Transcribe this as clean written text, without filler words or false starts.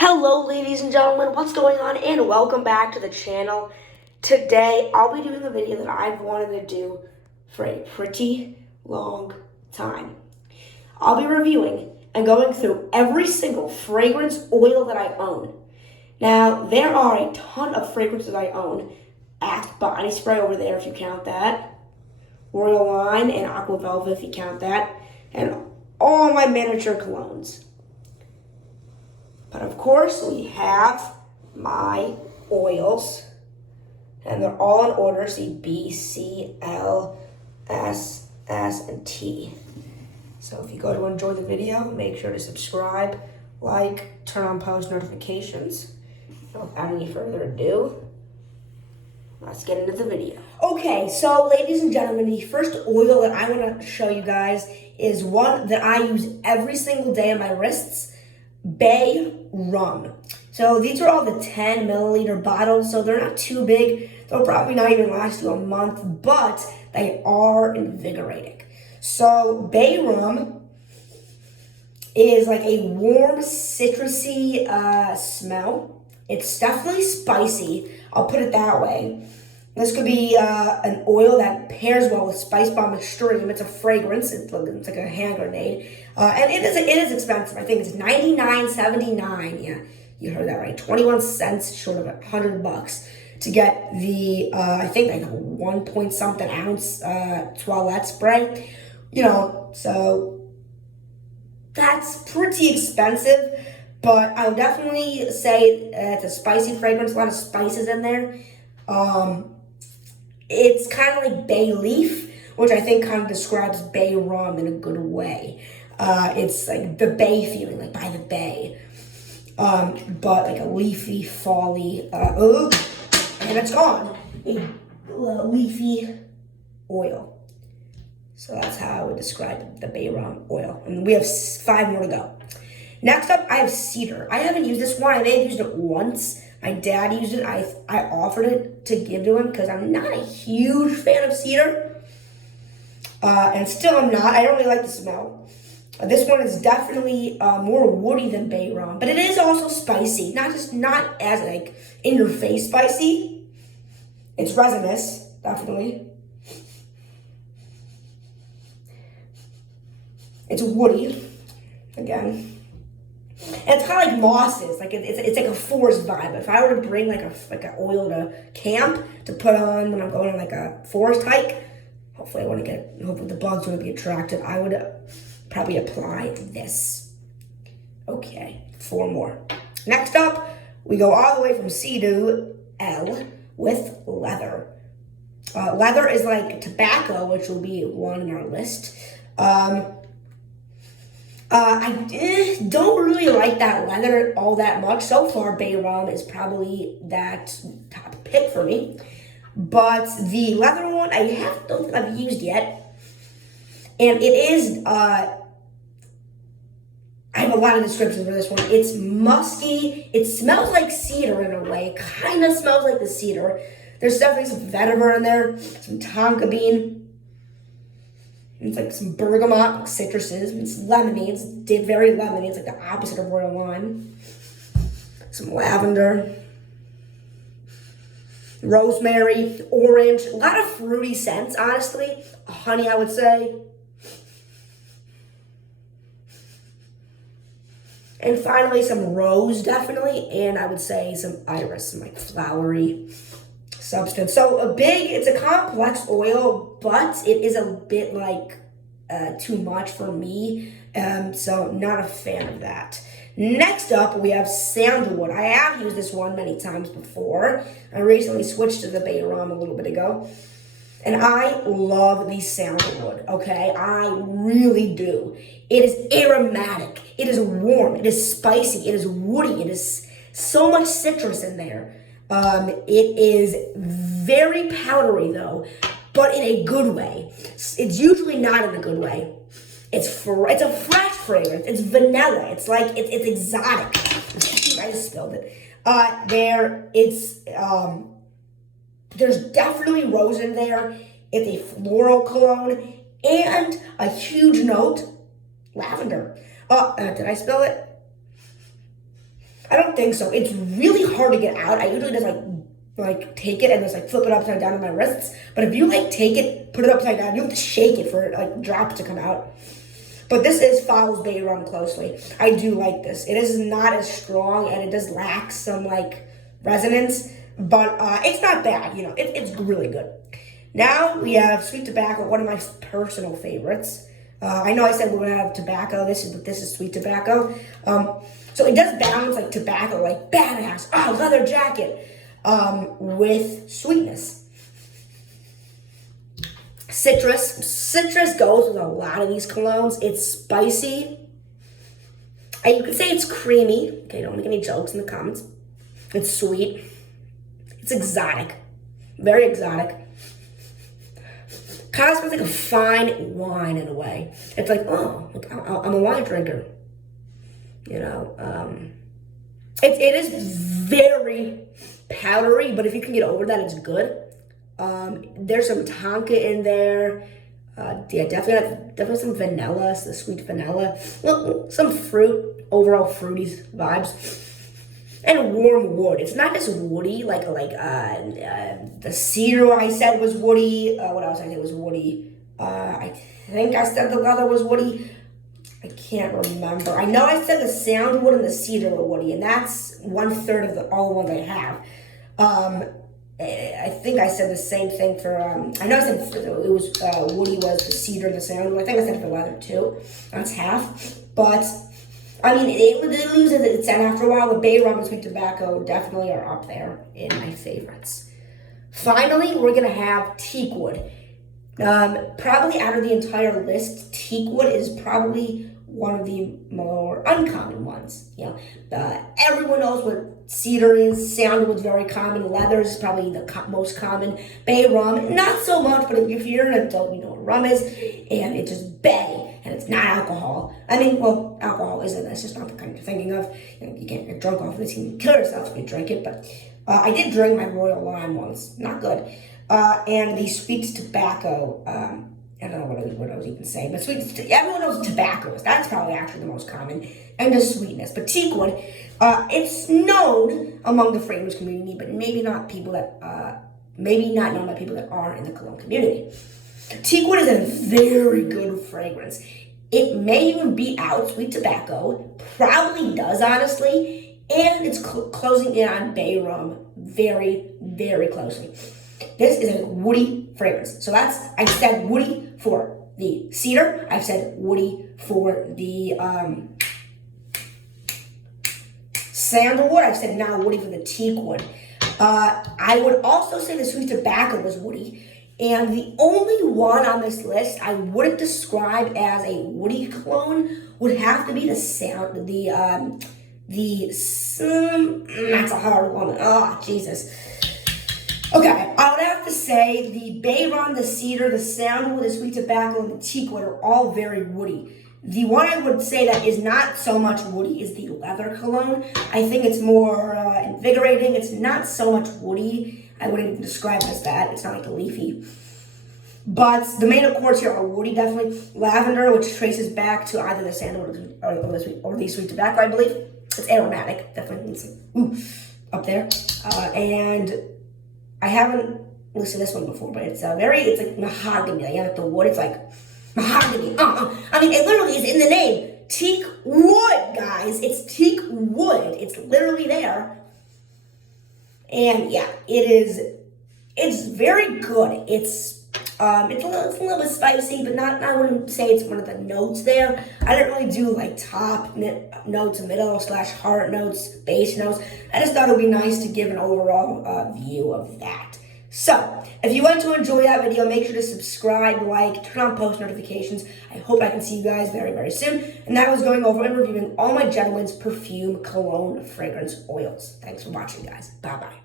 Hello ladies and gentlemen, what's going on, and welcome back to the channel. Today I'll be doing a video that I've wanted to do for a pretty long time. I'll be reviewing and going through every single fragrance oil that I own. Now there are a ton of fragrances I own. Axe Body Spray over there if you count that. Royal Line and Aqua Velvet if you count that. And all my miniature colognes. But of course, we have my oils, and they're all in order. See, B, C, L, S, S, and T. So if you go to enjoy the video, make sure to subscribe, like, turn on post notifications. So without any further ado, let's get into the video. Okay, so ladies and gentlemen, the first oil that I want to show you guys is one that I use every single day on my wrists. Bay Rum. So these are all the 10 milliliter bottles, so they're not too big. They'll probably not even last you a month, but they are invigorating. So Bay Rum is like a warm, citrusy smell. It's definitely spicy. I'll put it that way. This could be an oil that pairs well with Spice Bomb Extreme. It's a fragrance. It's like a hand grenade. And it is expensive. I think it's $99.79. Yeah, you heard that right. 21 cents short of $100 to get the, I think like a 1 point something ounce toilette spray. You know, so that's pretty expensive. But I would definitely say it's a spicy fragrance. A lot of spices in there. It's kind of like bay leaf, which I think kind of describes bay rum in a good way. It's like the bay feeling, like by the bay. But like a leafy, folly, and it's gone. A leafy oil. So that's how I would describe the bay rum oil. And we have 5 more to go. Next up, I have Cedar. I haven't used this one. I may have used it once. My dad used it. I offered it to give to him because I'm not a huge fan of cedar. And still I'm not. I don't really like the smell. This one is definitely more woody than Bay Rum. But it is also spicy. Not as like in-your-face spicy. It's resinous, definitely. It's woody, again. And it's kind of like mosses, like it's like a forest vibe. If I were to bring like an oil to camp to put on when I'm going on like a forest hike, hopefully the bugs wouldn't be attracted. I would probably apply this. Okay, 4 more. Next up, we go all the way from C to L with leather. Leather is like tobacco, which will be 1 in our list. I don't really like that leather all that much. So far, Bay Rum is probably that top pick for me. But the leather one, don't think I've used yet. And it is, I have a lot of descriptions for this one. It's musky. It smells like cedar in a way. Kind of smells like the cedar. There's definitely some vetiver in there, some tonka bean. It's like some bergamot, citruses. It's lemony. It's very lemony. It's like the opposite of Royal Line. Some lavender. Rosemary, orange. A lot of fruity scents, honestly. Honey, I would say. And finally, some rose, definitely. And I would say some iris, some like flowery substance. So it's a complex oil, but it is a bit like too much for me. So not a fan of that. Next up, we have Sandalwood. I have used this one many times before. I recently switched to the Bay Rum a little bit ago. And I love the Sandalwood, okay? I really do. It is aromatic. It is warm. It is spicy. It is woody. It is so much citrus in there. It is very powdery though, but in a good way. It's usually not in a good way. It's a fresh fragrance. It's vanilla. It's like it's exotic. I just spilled it. There's definitely rose in there. It's a floral cologne and a huge note, lavender. Did I spill it? I don't think so. It's really hard to get out. I usually just like take it and just like flip it upside down on my wrists. But if you like take it, put it upside down, you have to shake it for like drops to come out. But this follows Bay Rum closely. I do like this. It is not as strong and it does lack some like resonance, but it's not bad. You know, it's really good. Now we have sweet tobacco, one of my personal favorites. I know I said we're gonna have tobacco. This is sweet tobacco. So it does balance like tobacco, like badass, leather jacket, with sweetness. Citrus goes with a lot of these colognes. It's spicy. And you could say it's creamy. Okay, don't make any jokes in the comments. It's sweet. It's exotic. Very exotic. Kind of smells like a fine wine in a way. It's like, oh, like, I'm a wine drinker. You know, it is very powdery, but if you can get over that, it's good. There's some tonka in there. Yeah, definitely some vanilla, the sweet vanilla. Well, some fruit, overall fruity vibes. And warm wood. It's not just woody, like the cedar I said was woody. What else I said was woody? I think I said the leather was woody. I can't remember. I know I said the sandalwood and the cedar were woody, and that's 1/3 of all the ones I have. I think I said the same thing for, I know I said it was, woody was the cedar and the sandalwood. I think I said for leather too. That's half. But, I mean, it loses its scent after a while. The Bay Rum and sweet tobacco definitely are up there in my favorites. Finally, we're going to have Teakwood. Probably out of the entire list, Teakwood is probably one of the more uncommon ones. You know, everyone knows what cedar is. Sandalwood's very common. Leather is probably the most common. Bay Rum, not so much, but if you're an adult, you know what rum is, and it's just bay, and it's not alcohol. I mean, well, alcohol isn't. That's just not the kind you're thinking of. You know, you can't get drunk off of it. You can kill yourself if you drink it, but I did drink my Royal Lime once. Not good. And the sweet tobacco, I don't know what I was even saying, but everyone knows tobacco is. That's probably actually the most common, and the sweetness. But Teakwood, it's known among the fragrance community, but maybe not known by people that are in the cologne community. Teakwood is a very good fragrance. It may even beat out sweet tobacco, probably does honestly, and it's closing in on Bay Rum very, very closely. This is a woody fragrance. So I said woody for the cedar. I've said woody for the sandalwood. I've said now woody for the teakwood. I would also say the sweet tobacco was woody. And the only one on this list I wouldn't describe as a woody cologne would have to be that's a hard one. Oh, Jesus. Okay, I would have to say the Bay Rum, the cedar, the sandalwood, the sweet tobacco, and the teakwood are all very woody. The one I would say that is not so much woody is the leather cologne. I think it's more invigorating. It's not so much woody. I wouldn't even describe it as that. It's not like a leafy. But the main accords here are woody, definitely. Lavender, which traces back to either the sandalwood or the sweet tobacco, I believe. It's aromatic, definitely. It's like, up there. And I haven't listened to this one before, but it's like mahogany. Like, like the wood, it's like mahogany. I mean, it literally is in the name. Teakwood, guys. It's Teakwood. It's literally there. And yeah, it's very good. It's a little bit spicy, but I wouldn't say it's one of the notes there. I don't really do like top notes, middle / heart notes, base notes. I just thought it would be nice to give an overall view of that. So, if you want to enjoy that video, make sure to subscribe, like, turn on post notifications. I hope I can see you guys very, very soon. And that was going over and reviewing all my Gentleman's perfume, cologne, fragrance, oils. Thanks for watching, guys. Bye-bye.